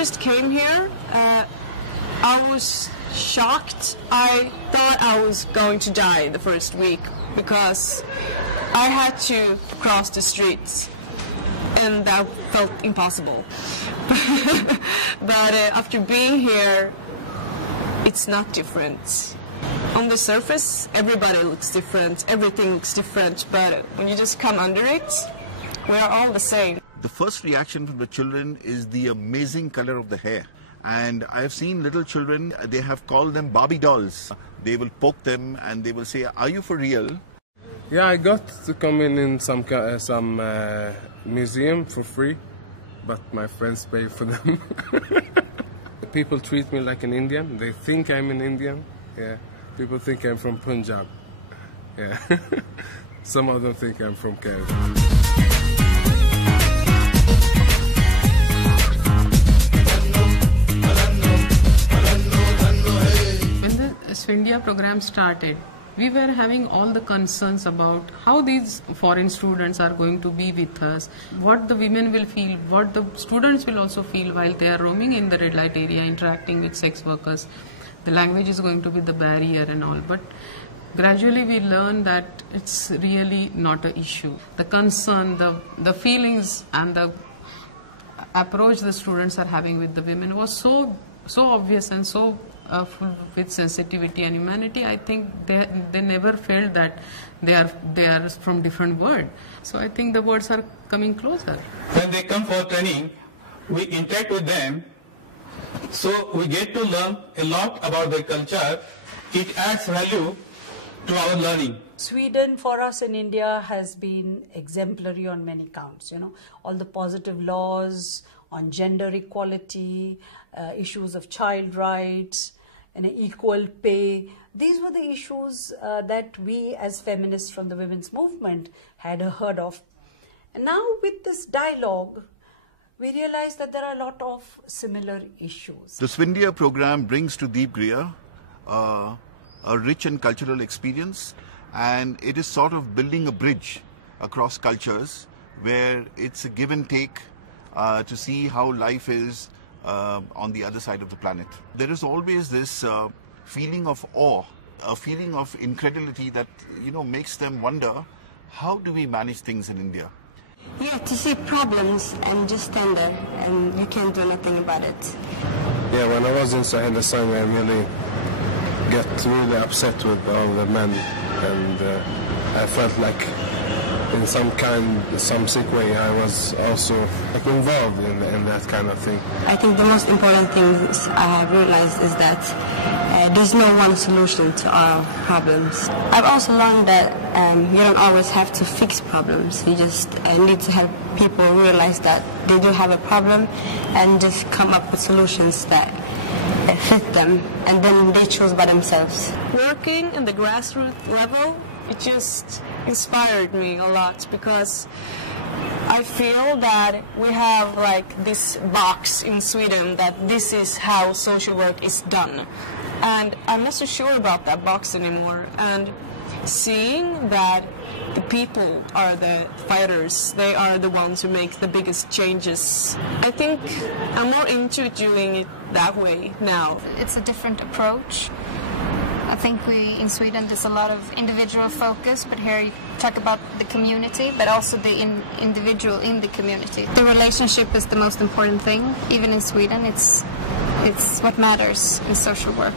first came here, I was shocked. I thought I was going to die the first week because I had to cross the streets, and that felt impossible. But after being here, it's not different. On the surface, everybody looks different, everything looks different, but when you just come under it, we are all the same. The first reaction from the children is the amazing color of the hair. And I've seen little children, they have called them Barbie dolls. They will poke them and they will say, "Are you for real?" Yeah, I got to come in some museum for free, but my friends pay for them. People treat me like an Indian. They think I'm an Indian. Yeah, people think I'm from Punjab. Yeah, some of them think I'm from Kerala. India program started, we were having all the concerns about how these foreign students are going to be with us, what the women will feel, what the students will also feel while they are roaming in the red light area, interacting with sex workers. The language is going to be the barrier and all, but gradually we learned that it's really not an issue. The concern, the feelings and the approach the students are having with the women was so obvious and so full with sensitivity and humanity. I think they never felt that they are from different world. So I think the words are coming closer. When they come for training, we interact with them, so we get to learn a lot about their culture. It adds value to our learning. Sweden for us in India has been exemplary on many counts. All the positive laws on gender equality, issues of child rights, and equal pay. These were the issues that we as feminists from the women's movement had heard of. And now with this dialogue, we realize that there are a lot of similar issues. The Swindia program brings to Deep Griya a rich and cultural experience, and it is sort of building a bridge across cultures where it's a give and take to see how life is on the other side of the planet. There is always this feeling of awe, a feeling of incredulity that makes them wonder, how do we manage things in India? Yeah, to see problems and just stand there and you can't do nothing about it. Yeah, when I was inside the sun, I really got really upset with all the men, and I felt like in some sick way I was also involved in that kind of thing. I think the most important things I have realized is that there's no one solution to our problems. I've also learned that you don't always have to fix problems. You just need to help people realize that they do have a problem and just come up with solutions that fit them, and then they choose by themselves. Working in the grassroots level, it just inspired me a lot, because I feel that we have like this box in Sweden that this is how social work is done, and I'm not so sure about that box anymore. And seeing that the people are the fighters, they are the ones who make the biggest changes, I think I'm more into doing it that way now. It's a different approach. I think in Sweden there's a lot of individual focus, but here you talk about the community, but also the individual in the community. The relationship is the most important thing. Even in Sweden, it's what matters in social work.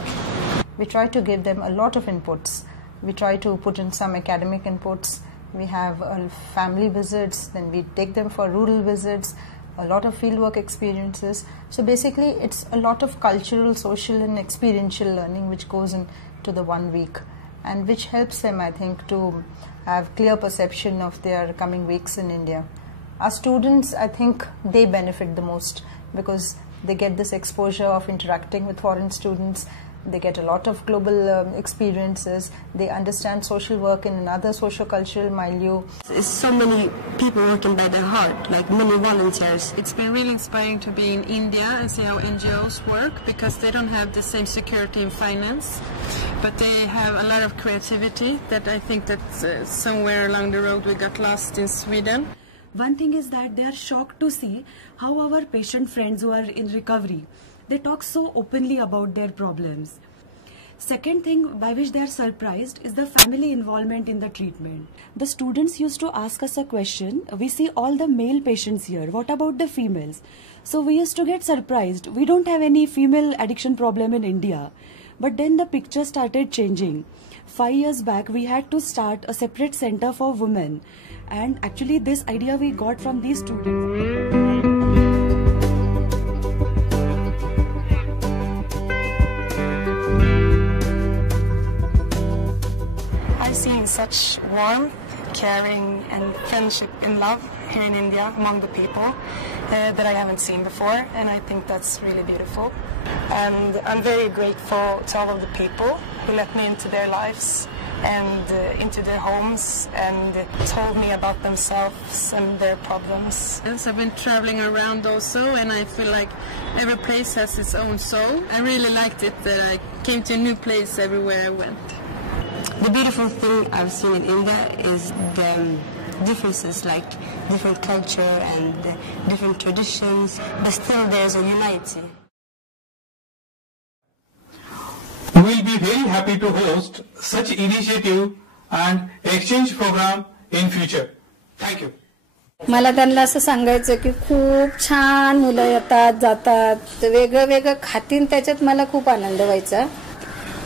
We try to give them a lot of inputs. We try to put in some academic inputs. We have family visits, then we take them for rural visits, a lot of fieldwork experiences. So basically it's a lot of cultural, social and experiential learning which goes into the 1 week, and which helps them, I think, to have clear perception of their coming weeks in India. Our students, I think, they benefit the most because they get this exposure of interacting with foreign students. They get a lot of global experiences. They understand social work in another socio-cultural milieu. There's so many people working by their heart, like many volunteers. It's been really inspiring to be in India and see how NGOs work, because they don't have the same security in finance, but they have a lot of creativity that I think that somewhere along the road we got lost in Sweden. One thing is that they are shocked to see how our patient friends who are in recovery, they talk so openly about their problems. Second thing by which they are surprised is the family involvement in the treatment. The students used to ask us a question, we see all the male patients here, what about the females? So we used to get surprised, we don't have any female addiction problem in India. But then the picture started changing. 5 years back we had to start a separate center for women, and actually this idea we got from these students. I've seen such warmth, caring and friendship and love here in India among the people that I haven't seen before, and I think that's really beautiful. And I'm very grateful to all of the people who let me into their lives and into their homes and told me about themselves and their problems. Yes, I've been traveling around also, and I feel like every place has its own soul. I really liked it that I came to a new place everywhere I went. The beautiful thing I've seen in India is the differences, like different culture and different traditions, but still there's a unity. We will be very happy to host such initiative and exchange program in future. Thank you. मला त्यांना असं सांगायचं की खूप छान मुलं येतात जातात, वेगळं वेगळं खातीन, त्याच्यात मला खूप आनंद व्हायचा.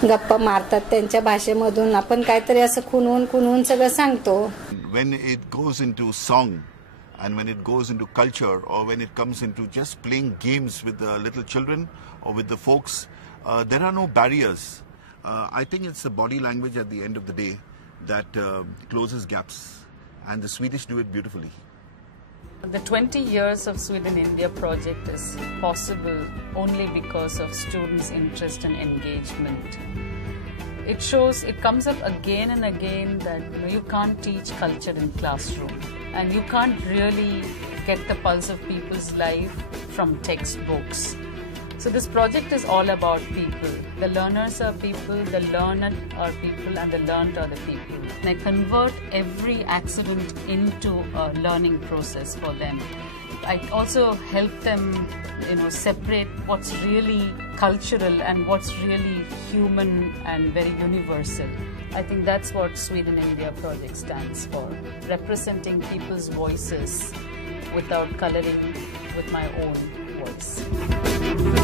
गप्पा मारतात त्यांच्या भाषेमधून, आपण काहीतरी असं खुनवून सगळं सांगतो. When it goes into song and when it goes into culture, or when it comes into just playing games with the little children or with the folks, there are no barriers. I think it's the body language at the end of the day that closes gaps, and the Swedish do it beautifully. The 20 years of Sweden-India project is possible only because of students' interest and engagement. It shows, it comes up again and again that you can't teach culture in classroom, and you can't really get the pulse of people's life from textbooks. So this project is all about people. The learners are people, the learned are people, and the learned are the people. And I convert every accident into a learning process for them. I also help them, separate what's really cultural and what's really human and very universal. I think that's what Sweden-India project stands for, representing people's voices without coloring with my own voice.